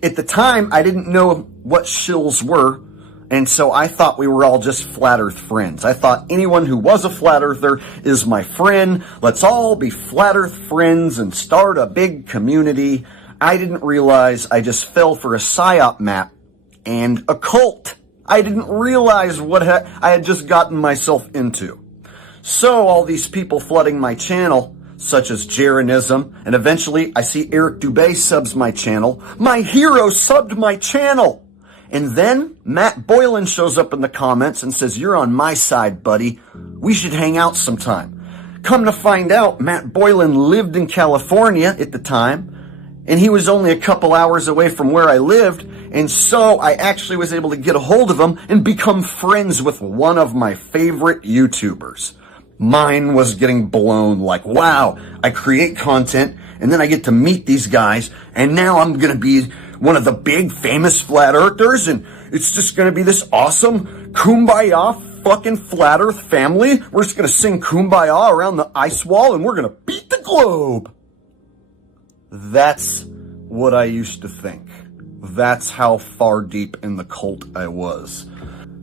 At the time, I didn't know what shills were, and so I thought we were all just flat earth friends. I thought anyone who was a flat earther is my friend. Let's all be flat earth friends and start a big community. I didn't realize I just fell for a psyop map and a cult. I didn't realize what I had just gotten myself into. So all these people flooding my channel, such as Jeranism, and eventually I see Eric Dubé subs my channel. My hero subbed my channel! And then Matt Boylan shows up in the comments and says, "You're on my side, buddy. We should hang out sometime." Come to find out, Matt Boylan lived in California at the time, and he was only a couple hours away from where I lived, and so I actually was able to get a hold of him and become friends with one of my favorite YouTubers. Mine was getting blown like, wow, I create content, and then I get to meet these guys, and now I'm going to be one of the big famous flat earthers, and it's just going to be this awesome kumbaya fucking flat earth family. We're just going to sing kumbaya around the ice wall, and we're going to beat the globe. That's what I used to think. That's how far deep in the cult I was.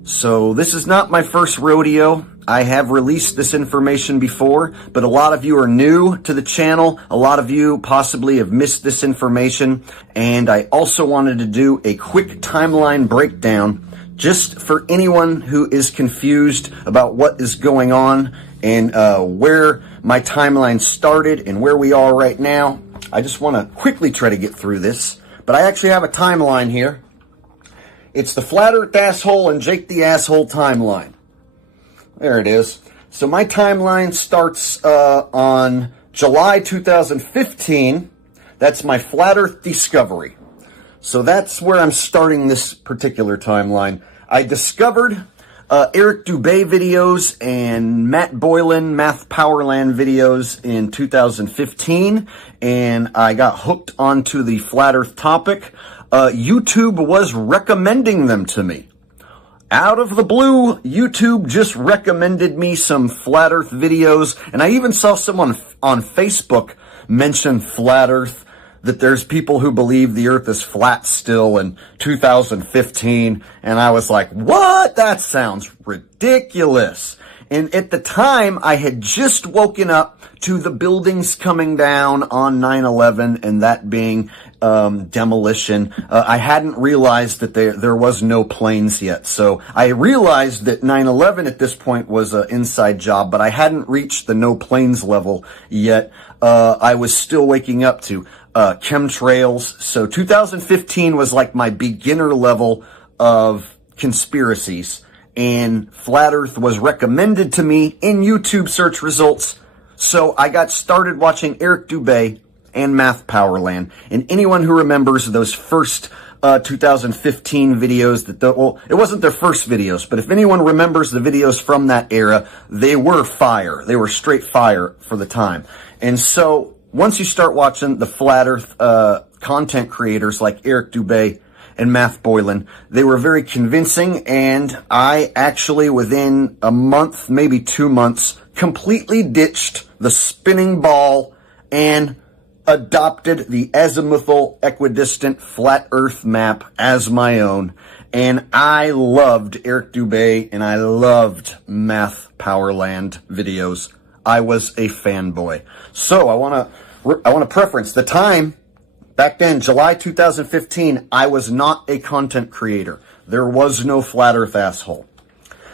So this is not my first rodeo. I have released this information before, but a lot of you are new to the channel. A lot of you possibly have missed this information. And I also wanted to do a quick timeline breakdown just for anyone who is confused about what is going on and where my timeline started and where we are right now. I just want to quickly try to get through this, but I actually have a timeline here. It's the Flat Earth Asshole and Jake the Asshole timeline. There it is. So my timeline starts on July 2015. That's my Flat Earth discovery. So that's where I'm starting this particular timeline. I discovered Eric Dubé videos and Matt Boylan Math Powerland videos in 2015, and I got hooked onto the Flat Earth topic. YouTube was recommending them to me. Out of the blue, YouTube just recommended me some Flat Earth videos, and I even saw someone on Facebook mention Flat Earth, that there's people who believe the Earth is flat still in 2015, and I was like, what? That sounds ridiculous. And at the time, I had just woken up to the buildings coming down on 9/11 and that being demolition. I hadn't realized that there was no planes yet. So I realized that 9/11 at this point was an inside job, but I hadn't reached the no planes level yet. I was still waking up to chemtrails. So 2015 was like my beginner level of conspiracies. And Flat Earth was recommended to me in YouTube search results. So I got started watching Eric Dubé and Math Powerland. And anyone who remembers those first 2015 videos, it wasn't their first videos, but if anyone remembers the videos from that era, they were fire. They were straight fire for the time. And so once you start watching the Flat Earth content creators like Eric Dubé and Math Boylan, they were very convincing, and I actually, within a month, maybe 2 months, completely ditched the spinning ball and adopted the azimuthal equidistant flat earth map as my own. And I loved Eric Dubé and I loved Math Powerland videos. I was a fanboy. So I want to preference the time. Back then, July 2015, I was not a content creator. There was no Flat Earth Asshole.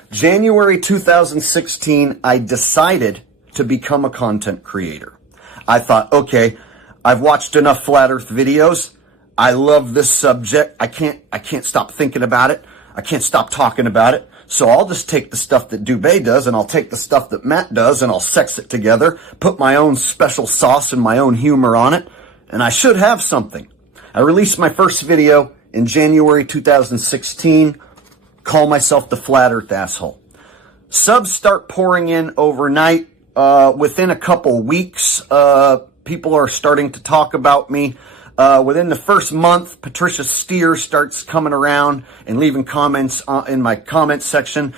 January 2016, I decided to become a content creator. I thought, okay, I've watched enough Flat Earth videos. I love this subject. I can't stop thinking about it. I can't stop talking about it. So I'll just take the stuff that Dubé does, and I'll take the stuff that Matt does, and I'll sex it together, put my own special sauce and my own humor on it, and I should have something. I released my first video in January 2016, call myself the Flat Earth Asshole. Subs start pouring in overnight. Within a couple weeks, people are starting to talk about me. Within the first month, Patricia Steer starts coming around and leaving comments in my comment section.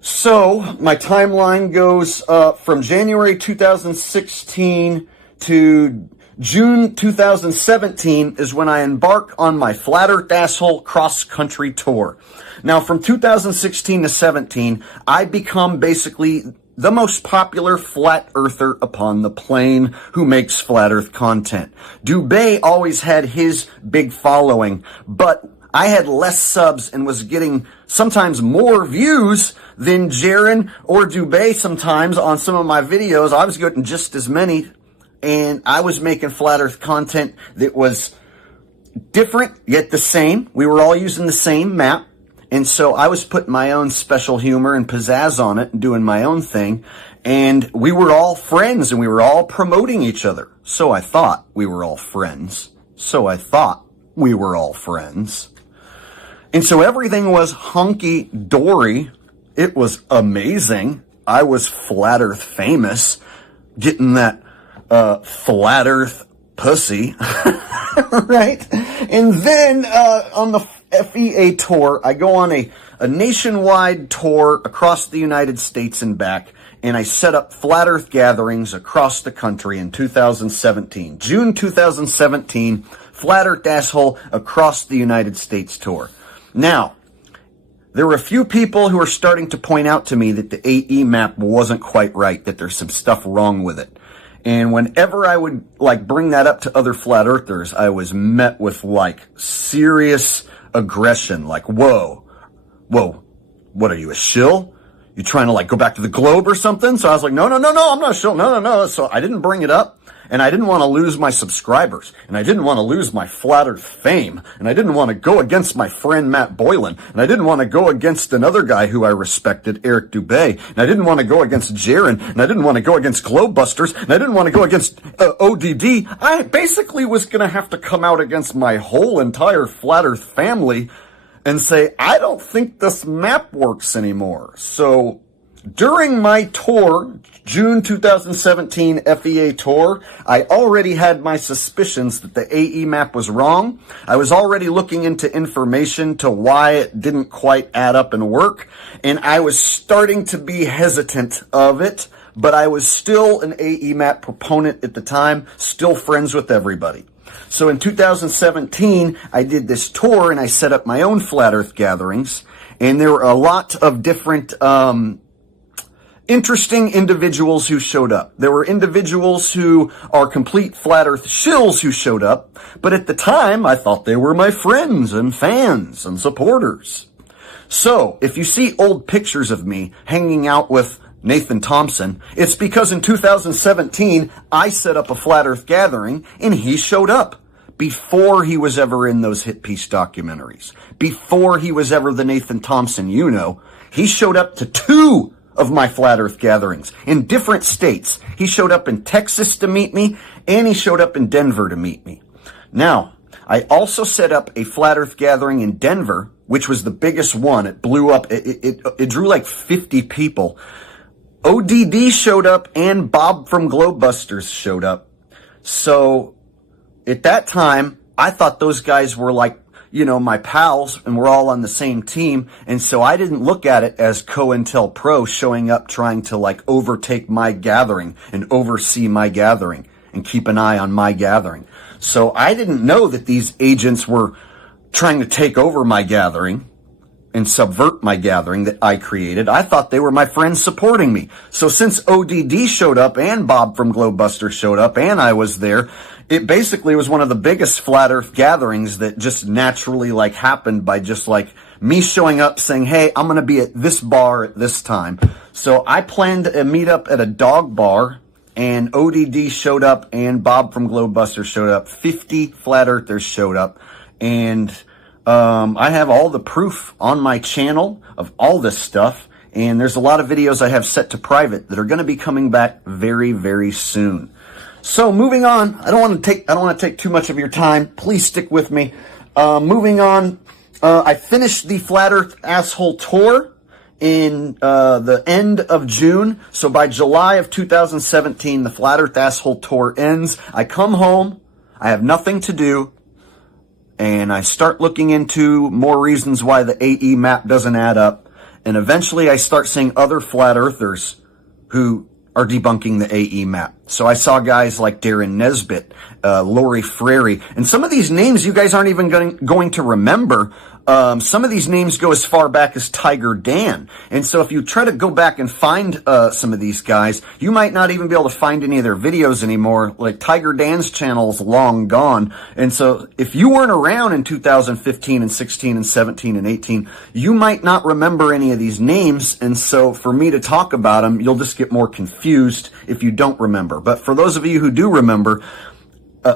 So my timeline goes from January 2016 to June 2017 is when I embark on my Flat Earth Asshole cross-country tour. Now, from 2016 to 17, I become basically the most popular flat earther upon the plane who makes flat earth content. Dubé always had his big following, but I had less subs and was getting sometimes more views than Jaron or Dubé sometimes on some of my videos. I was getting just as many, and I was making flat earth content that was different yet the same. We were all using the same map. And so I was putting my own special humor and pizzazz on it and doing my own thing. And we were all friends and we were all promoting each other. So I thought we were all friends. And so everything was hunky-dory. It was amazing. I was flat earth famous, getting that flat earth pussy, right? And then on the FEA tour, I go on a nationwide tour across the United States and back, and I set up flat earth gatherings across the country in 2017. June 2017, Flat Earth Asshole across the United States tour. Now, there were a few people who are starting to point out to me that the AE map wasn't quite right, that there's some stuff wrong with it. And whenever I would, bring that up to other flat earthers, I was met with, serious aggression. Whoa, what are you, a shill? You trying to, go back to the globe or something? So I was like, no, I'm not a shill. No. So I didn't bring it up. And I didn't want to lose my subscribers. And I didn't want to lose my flat earth fame. And I didn't want to go against my friend Matt Boylan. And I didn't want to go against another guy who I respected, Eric Dubé. And I didn't want to go against Jaron. And I didn't want to go against Globebusters. And I didn't want to go against ODD. I basically was going to have to come out against my whole entire flat earth family and say, I don't think this map works anymore. So during my tour, June 2017 FEA tour, I already had my suspicions that the AE map was wrong. I was already looking into information to why it didn't quite add up and work, and I was starting to be hesitant of it, but I was still an AE map proponent at the time, still friends with everybody. So in 2017, I did this tour and I set up my own flat earth gatherings, and there were a lot of different interesting individuals who showed up. There were individuals who are complete flat earth shills who showed up, but at the time I thought they were my friends and fans and supporters. So if you see old pictures of me hanging out with Nathan Thompson, it's because in 2017 I set up a flat earth gathering and he showed up before he was ever in those hit piece documentaries, before he was ever the Nathan Thompson he showed up to 2 of my flat earth gatherings in different states. He showed up in Texas to meet me, and he showed up in Denver to meet me. Now, I also set up a flat earth gathering in Denver, which was the biggest one. It blew up. It drew 50 people. ODD showed up, and Bob from Globebusters showed up. So at that time, I thought those guys were my pals, and we're all on the same team. And so I didn't look at it as COINTELPRO showing up trying to overtake my gathering and oversee my gathering and keep an eye on my gathering. So I didn't know that these agents were trying to take over my gathering and subvert my gathering that I created. I thought they were my friends supporting me. So since ODD showed up and Bob from Globebusters showed up and I was there, it basically was one of the biggest flat earth gatherings that just naturally happened by just me showing up saying, hey, I'm going to be at this bar at this time. So I planned a meetup at a dog bar, and ODD showed up and Bob from Globebusters showed up. 50 flat earthers showed up, and I have all the proof on my channel of all this stuff, and there's a lot of videos I have set to private that are going to be coming back very, very soon. So moving on, I don't want to take too much of your time. Please stick with me. Moving on, I finished the Flat Earth Asshole tour in the end of June. So by July of 2017, the Flat Earth Asshole tour ends. I come home, I have nothing to do, and I start looking into more reasons why the AE map doesn't add up. And eventually I start seeing other flat earthers who are debunking the AE map. So I saw guys like Darren Nesbitt, Lori Frary, and some of these names you guys aren't even going to remember. Some of these names go as far back as Tiger Dan. And so if you try to go back and find some of these guys, you might not even be able to find any of their videos anymore. Like Tiger Dan's channel's long gone. And so if you weren't around in 2015 and 16 and 17 and 18, you might not remember any of these names. And so for me to talk about them, you'll just get more confused if you don't remember. But for those of you who do remember,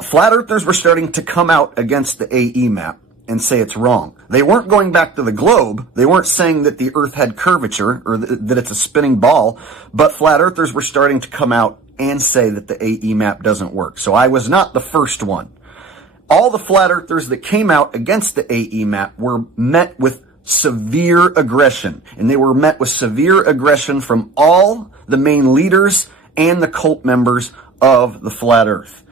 flat earthers were starting to come out against the AE map and say it's wrong. They weren't going back to the globe. They weren't saying that the earth had curvature or that it's a spinning ball, but flat earthers were starting to come out and say that the AE map doesn't work. So I was not the first one. All the flat earthers that came out against the AE map were met with severe aggression, and they were met with severe aggression from all the main leaders and the cult members of the flat earth.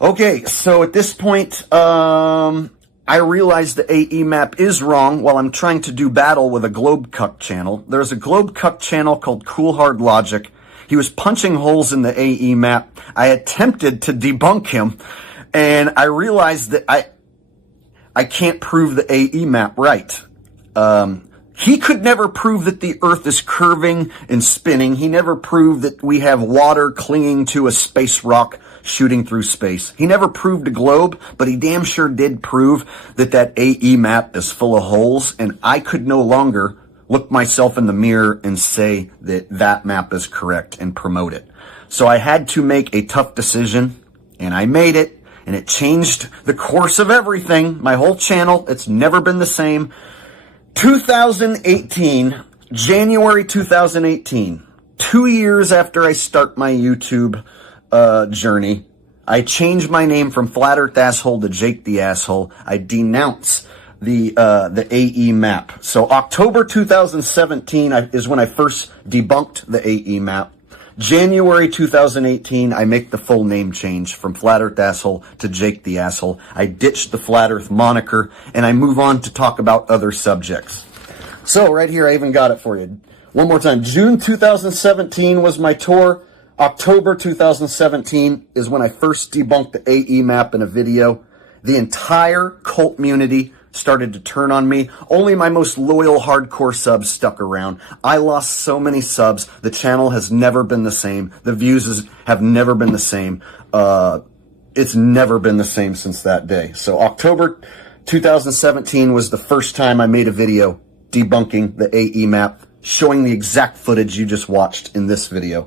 Okay, so at this point, I realize the AE map is wrong while I'm trying to do battle with a Globe Cuck channel. There's a Globe Cuck channel called Cool Hard Logic. He was punching holes in the AE map. I attempted to debunk him, and I realized that I can't prove the AE map right. He could never prove that the earth is curving and spinning. He never proved that we have water clinging to a space rock shooting through space. He never proved a globe, but he damn sure did prove that AE map is full of holes, and I could no longer look myself in the mirror and say that map is correct and promote it. So I had to make a tough decision, and I made it, and it changed the course of everything. My whole channel, it's never been the same. 2018, January 2018, 2 years after I start my YouTube journey, I changed my name from Flat Earth Asshole to Jake the Asshole. I denounce the AE map. So October 2017 is when I first debunked the AE map. January 2018, I make the full name change from Flat Earth Asshole to Jake the Asshole. I ditch the Flat Earth moniker, and I move on to talk about other subjects. So right here, I even got it for you. One more time. June 2017 was my tour. October 2017 is when I first debunked the AE map in a video. The entire cult community started to turn on me. Only my most loyal hardcore subs stuck around. I lost so many subs. The channel has never been the same. The views have never been the same. It's never been the same since that day. So October 2017 was the first time I made a video debunking the AE map, showing the exact footage you just watched in this video.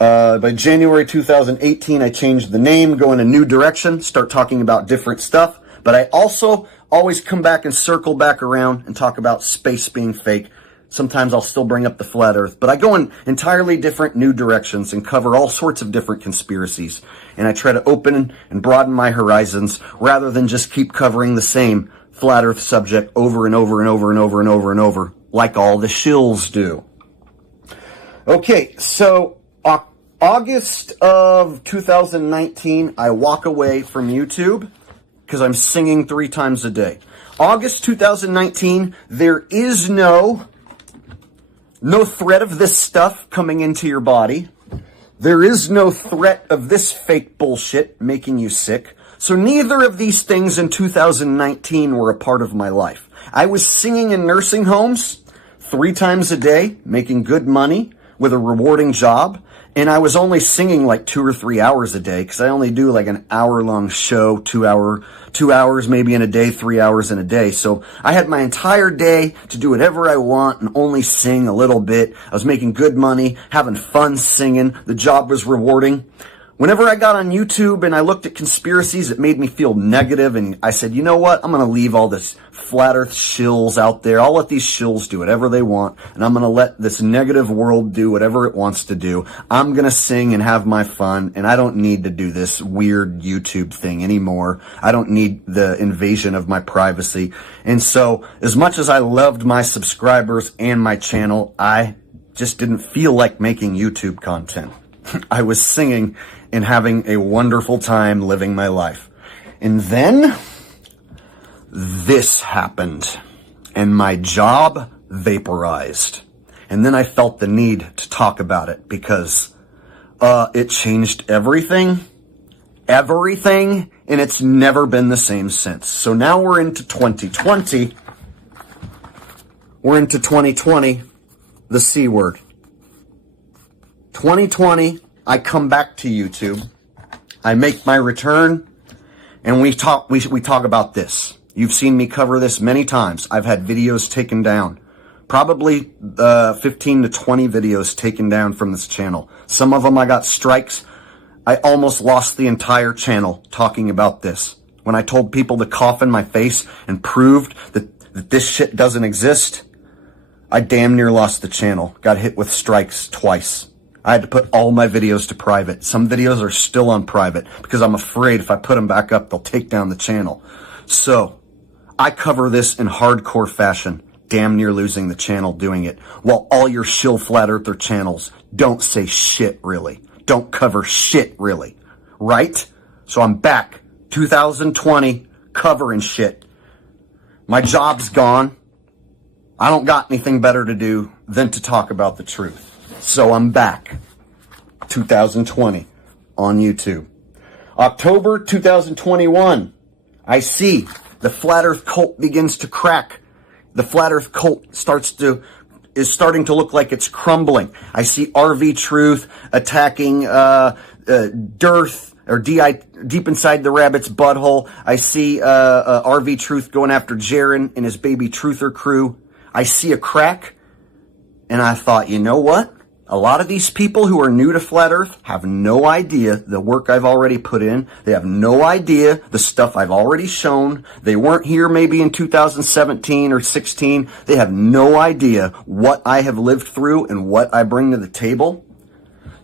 By January 2018, I changed the name, go in a new direction, start talking about different stuff. But I also always come back and circle back around and talk about space being fake. Sometimes I'll still bring up the flat earth, but I go in entirely different new directions and cover all sorts of different conspiracies. And I try to open and broaden my horizons rather than just keep covering the same flat earth subject over and over and over and over and over and over, like all the shills do. Okay, so August of 2019, I walk away from YouTube because I'm singing 3 times a day. August 2019, there is no threat of this stuff coming into your body. There is no threat of this fake bullshit making you sick. So neither of these things in 2019 were a part of my life. I was singing in nursing homes 3 times a day, making good money with a rewarding job. And I was only singing like 2 or 3 hours a day because I only do like an hour-long show, 2 hours maybe in a day, 3 hours in a day. So I had my entire day to do whatever I want and only sing a little bit. I was making good money, having fun singing. The job was rewarding. Whenever I got on YouTube and I looked at conspiracies, it made me feel negative, and I said, you know what? I'm going to leave all this flat earth shills out there. I'll let these shills do whatever they want, and I'm going to let this negative world do whatever it wants to do. I'm going to sing and have my fun, and I don't need to do this weird YouTube thing anymore. I don't need the invasion of my privacy. And so, as much as I loved my subscribers and my channel, I just didn't feel like making YouTube content. I was singing and having a wonderful time living my life. And then this happened, and my job vaporized. And then I felt the need to talk about it because It changed everything, and it's never been the same since. So now we're into 2020. We're into 2020, the C word. 2020, I come back to YouTube. I make my return, and we talk about this. You've seen me cover this many times. I've had videos taken down. Probably 15 to 20 videos taken down from this channel. Some of them I got strikes. I almost lost the entire channel talking about this. When I told people to cough in my face and proved that this shit doesn't exist, I damn near lost the channel. Got hit with strikes twice. I had to put all my videos to private. Some videos are still on private because I'm afraid if I put them back up, they'll take down the channel. So, I cover this in hardcore fashion, damn near losing the channel doing it, while all your shill flat earther channels don't say shit really. Don't cover shit really. Right? So I'm back, 2020, covering shit. My job's gone. I don't got anything better to do than to talk about the truth. So I'm back, 2020, on YouTube. October 2021, I see the Flat Earth cult begins to crack. The Flat Earth cult is starting to look like it's crumbling. I see RV Truth attacking Dearth, or Deep Inside the Rabbit's Butthole. I see RV Truth going after Jaren and his baby Truther crew. I see a crack, and I thought, you know what? A lot of these people who are new to Flat Earth have no idea the work I've already put in. They have no idea the stuff I've already shown. They weren't here maybe in 2017 or 16. They have no idea what I have lived through and what I bring to the table.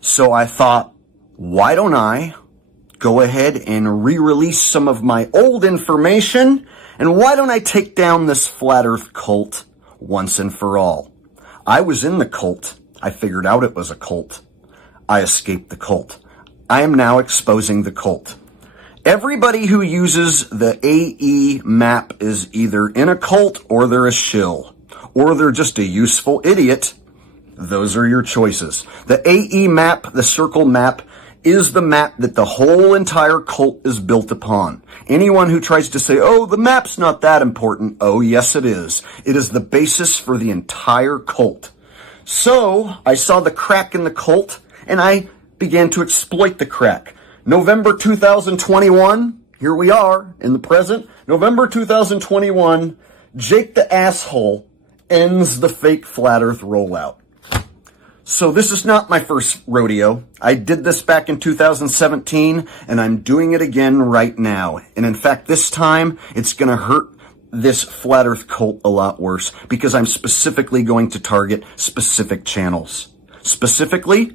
So I thought, why don't I go ahead and re-release some of my old information? And why don't I take down this Flat Earth cult once and for all? I was in the cult. I figured out it was a cult. I escaped the cult. I am now exposing the cult. Everybody who uses the AE map is either in a cult or they're a shill. Or they're just a useful idiot. Those are your choices. The AE map, the circle map, is the map that the whole entire cult is built upon. Anyone who tries to say, oh, the map's not that important. Oh, yes, it is. It is the basis for the entire cult. So, I saw the crack in the cult, and I began to exploit the crack. November 2021, here we are, in the present. November 2021, Jake the Asshole ends the fake Flat Earth rollout. So this is not my first rodeo. I did this back in 2017, and I'm doing it again right now. And in fact, this time, it's gonna hurt this Flat Earth cult a lot worse, because I'm specifically going to target specific channels. Specifically,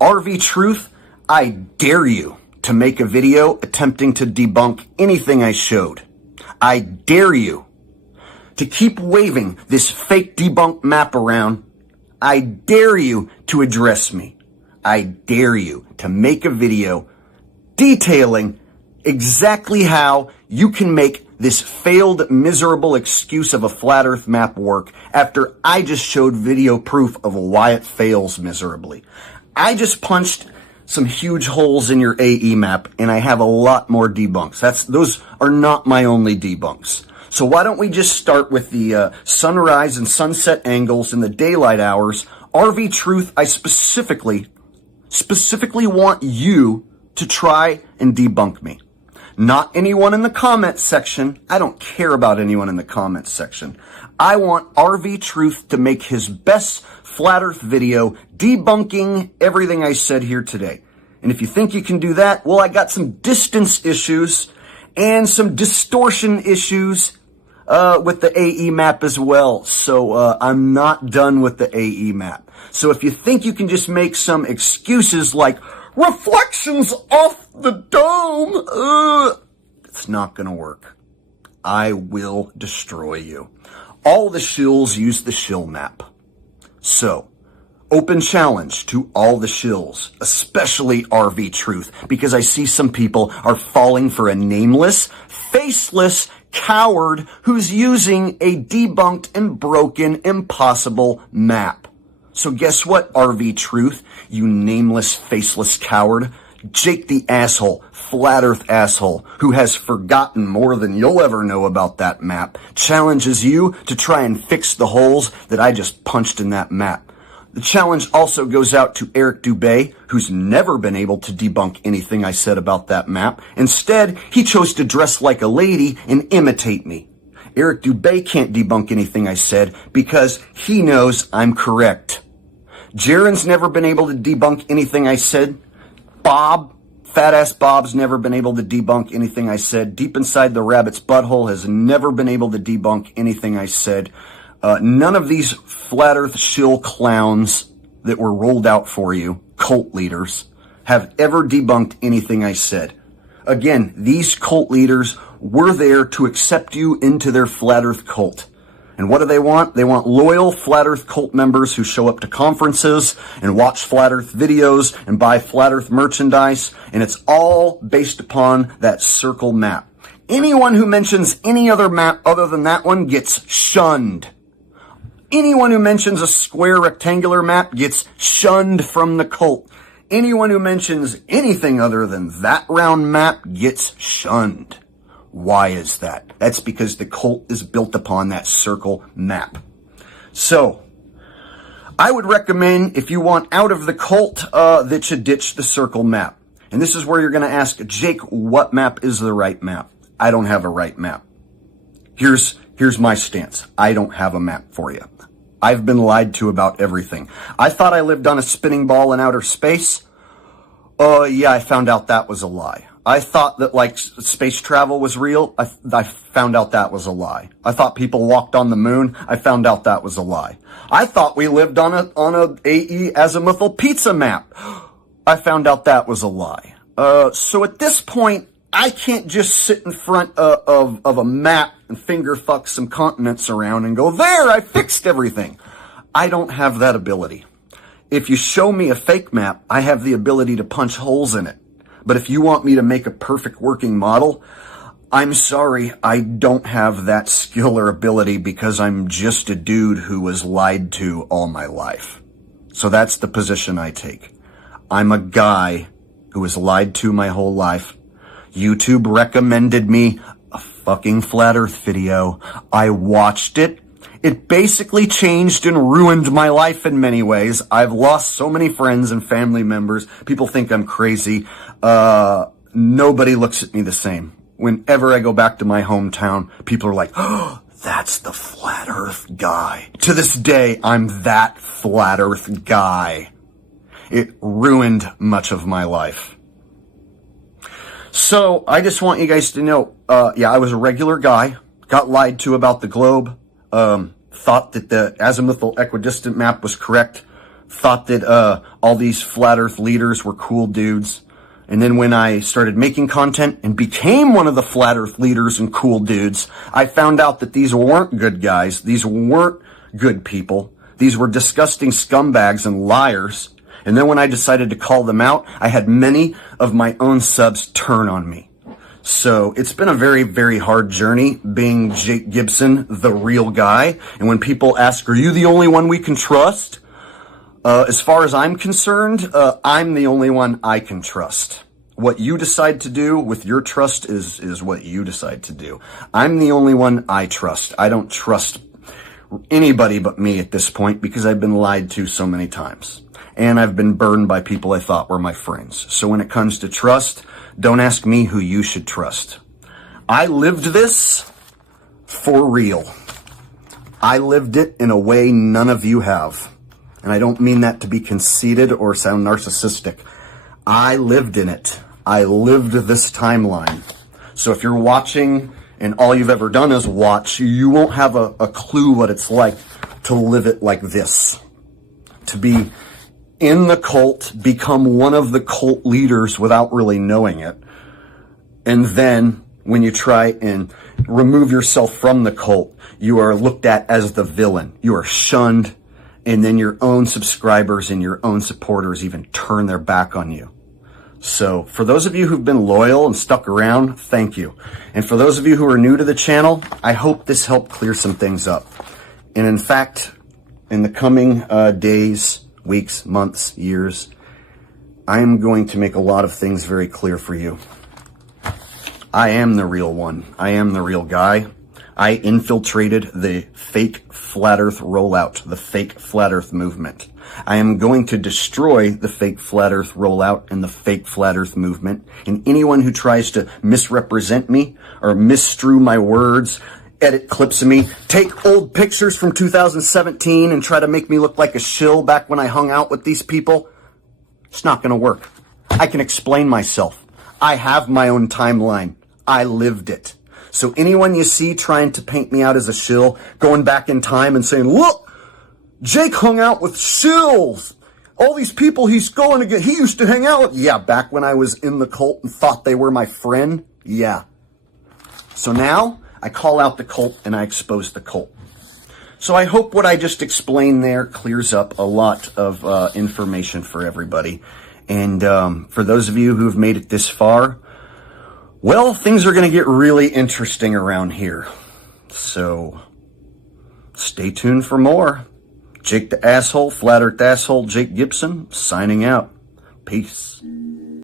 RV Truth, I dare you to make a video attempting to debunk anything I showed. I dare you to keep waving this fake debunk map around. I dare you to address me. I dare you to make a video detailing exactly how you can make this failed, miserable excuse of a Flat Earth map work after I just showed video proof of why it fails miserably. I just punched some huge holes in your AE map, and I have a lot more debunks. Those are not my only debunks. So why don't we just start with the sunrise and sunset angles in the daylight hours. RV Truth, I specifically want you to try and debunk me. Not anyone in the comments section. I don't care about anyone in the comments section. I want RV Truth to make his best Flat Earth video debunking everything I said here today. And if you think you can do that, well, I got some distance issues and some distortion issues with the AE map as well. So I'm not done with the AE map. So if you think you can just make some excuses like reflections off the dome, it's not gonna work. I will destroy you. All the shills use the shill map. So, open challenge to all the shills, especially RV Truth, because I see some people are falling for a nameless, faceless coward who's using a debunked and broken, impossible map. So guess what, RV Truth, you nameless, faceless coward? Jake the asshole, flat earth asshole, who has forgotten more than you'll ever know about that map, challenges you to try and fix the holes that I just punched in that map. The challenge also goes out to Eric Dubé, who's never been able to debunk anything I said about that map. Instead, he chose to dress like a lady and imitate me. Eric Dubé can't debunk anything I said because he knows I'm correct. Jaren's never been able to debunk anything I said. Bob, fat-ass Bob's never been able to debunk anything I said. Deep inside the rabbit's butthole has never been able to debunk anything I said. None of these flat earth shill clowns that were rolled out for you, cult leaders, have ever debunked anything I said. Again, these cult leaders were there to accept you into their flat earth cult. And what do they want? They want loyal Flat Earth cult members who show up to conferences and watch Flat Earth videos and buy Flat Earth merchandise. And it's all based upon that circle map. Anyone who mentions any other map other than that one gets shunned. Anyone who mentions a square rectangular map gets shunned from the cult. Anyone who mentions anything other than that round map gets shunned. Why is that? That's because the cult is built upon that circle map. So, I would recommend, if you want out of the cult, that you ditch the circle map. And this is where you're going to ask, Jake, what map is the right map? I don't have a right map. Here's my stance. I don't have a map for you. I've been lied to about everything. I thought I lived on a spinning ball in outer space. Yeah, I found out that was a lie. I thought that, like, space travel was real. I found out that was a lie. I thought people walked on the moon. I found out that was a lie. I thought we lived on a AE azimuthal pizza map. I found out that was a lie. So at this point, I can't just sit in front of a map and finger fuck some continents around and go, there, I fixed everything. I don't have that ability. If you show me a fake map, I have the ability to punch holes in it. But if you want me to make a perfect working model, I'm sorry, I don't have that skill or ability because I'm just a dude who was lied to all my life. So that's the position I take. I'm a guy who was lied to my whole life. YouTube recommended me a fucking flat earth video. I watched it. It basically changed and ruined my life in many ways. I've lost so many friends and family members. People think I'm crazy. Nobody looks at me the same. Whenever I go back to my hometown, people are like, oh, that's the flat earth guy. To this day, I'm that flat earth guy. It ruined much of my life. So I just want you guys to know, yeah, I was a regular guy, got lied to about the globe, thought that the azimuthal equidistant map was correct, thought that all these flat earth leaders were cool dudes. And then when I started making content and became one of the flat earth leaders and cool dudes, I found out that these weren't good guys. These weren't good people. These were disgusting scumbags and liars. And then when I decided to call them out, I had many of my own subs turn on me. So it's been a very, very hard journey being Jake Gibson, the real guy. And when people ask, are you the only one we can trust? As far as I'm concerned, I'm the only one I can trust. What you decide to do with your trust is what you decide to do. I'm the only one I trust. I don't trust anybody but me at this point because I've been lied to so many times. And I've been burned by people I thought were my friends. So when it comes to trust, don't ask me who you should trust. I lived this for real. I lived it in a way none of you have. And I don't mean that to be conceited or sound narcissistic. I lived in it. I lived this timeline. So if you're watching and all you've ever done is watch, you won't have a clue what it's like to live it like this. To be in the cult, become one of the cult leaders without really knowing it. And then when you try and remove yourself from the cult, you are looked at as the villain. You are shunned. And then your own subscribers and your own supporters even turn their back on you. So for those of you who've been loyal and stuck around, thank you. And for those of you who are new to the channel, I hope this helped clear some things up. And in fact, in the coming days, weeks, months, years, I am going to make a lot of things very clear for you. I am the real one. I am the real guy. I infiltrated the fake flat earth rollout, the fake flat earth movement. I am going to destroy the fake flat earth rollout and the fake flat earth movement. And anyone who tries to misrepresent me or misstrew my words, edit clips of me, take old pictures from 2017 and try to make me look like a shill back when I hung out with these people, it's not going to work. I can explain myself. I have my own timeline. I lived it. So anyone you see trying to paint me out as a shill, going back in time and saying, look, Jake hung out with shills. All these people he's going to get, he used to hang out with. Yeah, back when I was in the cult and thought they were my friend. Yeah. So now I call out the cult and I expose the cult. So I hope what I just explained there clears up a lot of information for everybody. And for those of you who've made it this far, well, things are going to get really interesting around here. So stay tuned for more. Jake the Asshole, Flat Earth Asshole, Jake Gibson, signing out. Peace.